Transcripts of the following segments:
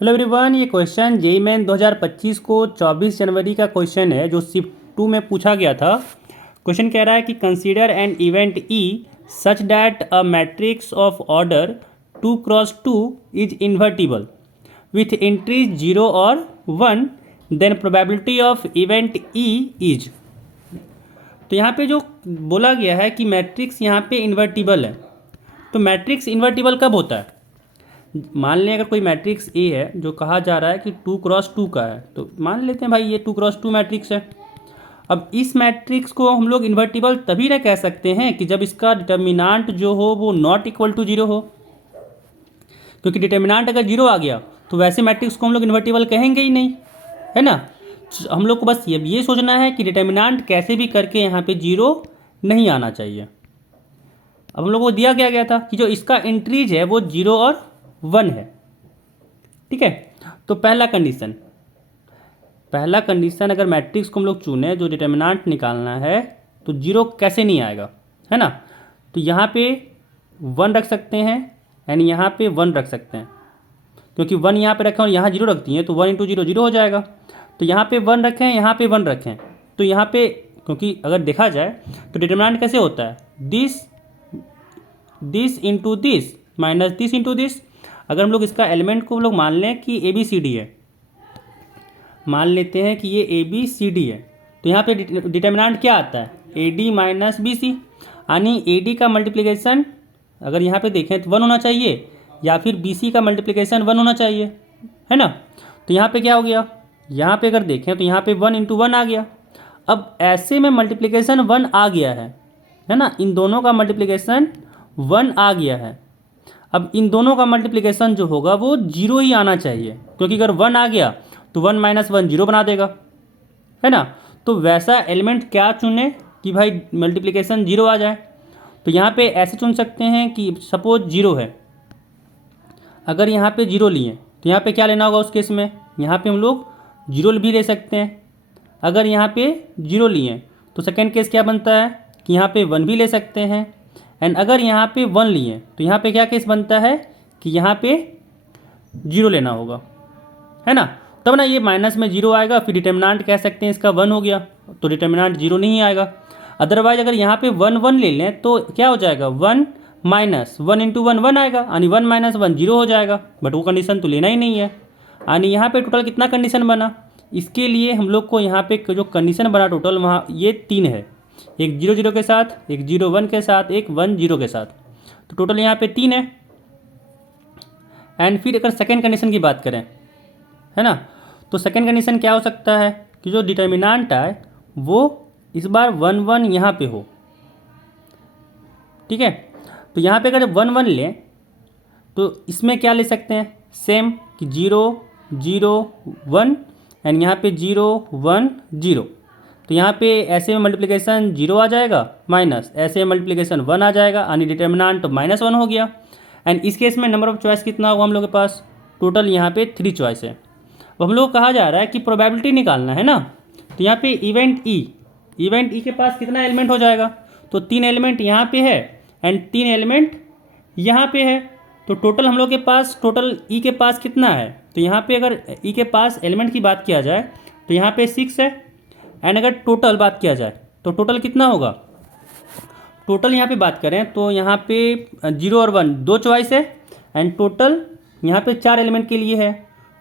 Hello everyone, ये question JEE main 2025 को 24 जनवरी का क्वेश्चन है जो शिफ्ट 2 में पूछा गया था। क्वेश्चन कह रहा है कि consider an event E such that a matrix of order 2x2 is invertible with entries 0 और 1, then probability of event E is. तो यहाँ पे जो बोला गया है कि मैट्रिक्स यहाँ पे इन्वर्टिबल है। तो मैट्रिक्स इन्वर्टिबल कब होता है? मान लें अगर कोई मैट्रिक्स ए है जो कहा जा रहा है कि 2x2 का है, तो मान लेते हैं भाई ये 2x2 मैट्रिक्स है। अब इस मैट्रिक्स को हम लोग इन्वर्टिबल तभी ना कह सकते हैं कि जब इसका डिटर्मिनांट जो हो वो नॉट इक्वल टू 0 हो, क्योंकि डिटर्मिनांट अगर 0 आ गया तो वैसे मैट्रिक्स को हम लोग इन्वर्टिबल कहेंगे ही नहीं, है ना। हम लोग को बस ये सोचना है कि डिटर्मिनांट कैसे भी करके यहाँ पे 0 नहीं आना चाहिए। अब हम लोग को दिया गया था कि जो इसका एंट्रीज है वो 0 और 1 है, ठीक है। तो पहला कंडीशन अगर मैट्रिक्स को हम लोग चुने जो डिटर्मिनांट निकालना है तो 0 कैसे नहीं आएगा, है ना। तो यहाँ पे 1 रख सकते हैं एंड यहाँ पे 1 रख सकते हैं, क्योंकि 1 यहाँ पे रखें और यहाँ 0 रख दिए तो 1 × 0 0 हो जाएगा। तो यहाँ पे 1 रखें, यहाँ पे 1 रखें, तो यहाँ पे क्योंकि अगर देखा जाए तो डिटर्मिनांट कैसे होता है, this into this minus this into this. अगर हम लोग इसका एलिमेंट को हम लोग मान लें कि ए बी सी डी है, मान लेते हैं कि ये ए बी सी डी है, तो यहाँ पे डिटर्मिनांट क्या आता है, A D minus B C. यानी ए डी का मल्टीप्लिकेशन अगर यहाँ पे देखें तो 1 होना चाहिए, या फिर बी सी का मल्टीप्लिकेशन 1 होना चाहिए, है ना। तो यहाँ पे क्या हो गया, यहाँ पे अगर देखें तो यहाँ पे 1 × 1 आ गया। अब ऐसे में मल्टीप्लिकेशन 1 आ गया है ना, इन दोनों का मल्टीप्लिकेशन 1 आ गया है। अब इन दोनों का मल्टीप्लिकेशन जो होगा वो 0 ही आना चाहिए, क्योंकि अगर 1 आ गया तो 1 - 1 0 बना देगा, है ना। तो वैसा एलिमेंट क्या चुने कि भाई मल्टीप्लिकेशन 0 आ जाए। तो यहाँ पे ऐसे चुन सकते हैं कि सपोज 0 है, अगर यहाँ पे 0 लिए तो यहाँ पे क्या लेना होगा उस केस में, यहाँ पे हम लोग 0 भी ले सकते हैं। अगर यहाँ पे 0 लिए तो सेकेंड केस क्या बनता है कि यहाँ पे 1 भी ले सकते हैं। एंड अगर यहाँ पे 1 लिए तो यहाँ पे क्या केस बनता है कि यहाँ पे 0 लेना होगा, है ना। तब ना ये माइनस में 0 आएगा, फिर डिटर्मिनांट कह सकते हैं इसका 1 हो गया, तो डिटर्मिनांट 0 नहीं आएगा। अदरवाइज अगर यहाँ पे 1 1 ले लें तो क्या हो जाएगा, 1 - 1 × 1 1 आएगा, यानी 1 - 1 0 हो जाएगा। बट वो कंडीशन तो लेना ही नहीं है, यानी यहाँ पे टोटल कितना कंडीशन बना। इसके लिए हम लोग को यहाँ पे जो कंडीशन बना टोटल वहाँ ये 3 है, एक 0 0 के साथ, एक 0 1 के साथ, एक 1 0 के साथ। तो टोटल यहाँ पे 3 है। एंड फिर अगर सेकेंड कंडीशन की बात करें, है ना, तो सेकेंड कंडीशन क्या हो सकता है कि जो डिटर्मिनांट आए वो इस बार 1 1 यहाँ पे हो, ठीक है। तो यहाँ पे अगर 1 1 लें तो इसमें क्या ले सकते हैं, सेम कि 0 0 1 एंड यहाँ पे 0 1 0। तो यहाँ पे ऐसे में मल्टीप्लिकेशन 0 आ जाएगा, माइनस ऐसे में मल्टीप्लिकेशन 1 आ जाएगा, यानी डिटर्मिनांट -1 हो गया। एंड इस केस में नंबर ऑफ चॉइस कितना होगा हम लोग के पास, टोटल यहाँ पे 3 चॉइस है। अब हम लोग कहा जा रहा है कि प्रोबेबिलिटी निकालना है ना, तो यहाँ पे इवेंट ई के पास कितना एलिमेंट हो जाएगा, तो 3 एलिमेंट यहाँ पे है एंड 3 एलिमेंट यहाँ पे है। तो टोटल हम लोग के पास टोटल ई के पास कितना है, तो यहाँ पे अगर ई के पास एलिमेंट की बात किया जाए तो यहाँ पे 6 है। एंड अगर टोटल बात किया जाए तो टोटल कितना होगा, टोटल यहाँ पे बात करें तो यहाँ पे 0 और 1 2 चॉइस है एंड टोटल यहाँ पे 4 एलिमेंट के लिए है,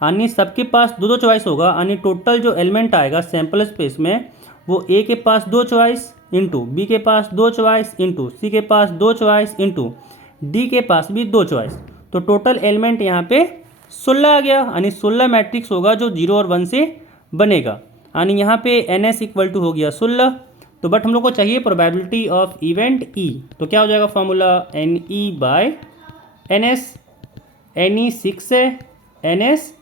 यानी सबके पास 2 2 चॉइस होगा। यानी टोटल जो एलिमेंट आएगा सैम्पल स्पेस में वो ए के पास 2 चॉइस इंटू बी के पास 2 चॉइस इंटू सी के पास 2 चॉइस इंटू डी के पास भी 2 चॉइस। तो टोटल एलिमेंट यहाँ पे 16 आ गया, यानी 16 मैट्रिक्स होगा जो 0 और 1 से बनेगा, यानी यहाँ पे NS = हो गया 16। तो बट हम लोग को चाहिए प्रोबेबिलिटी ऑफ इवेंट ई, तो क्या हो जाएगा फॉर्मूला, NE/NS। NE 6 है, NS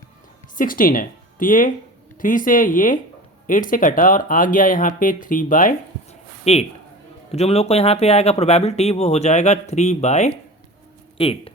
16 है, तो ये 3 से ये 8 से कटा और आ गया यहाँ पे 3/8। तो जो हम लोग को यहाँ पे आएगा प्रोबेबिलिटी वो हो जाएगा 3/8।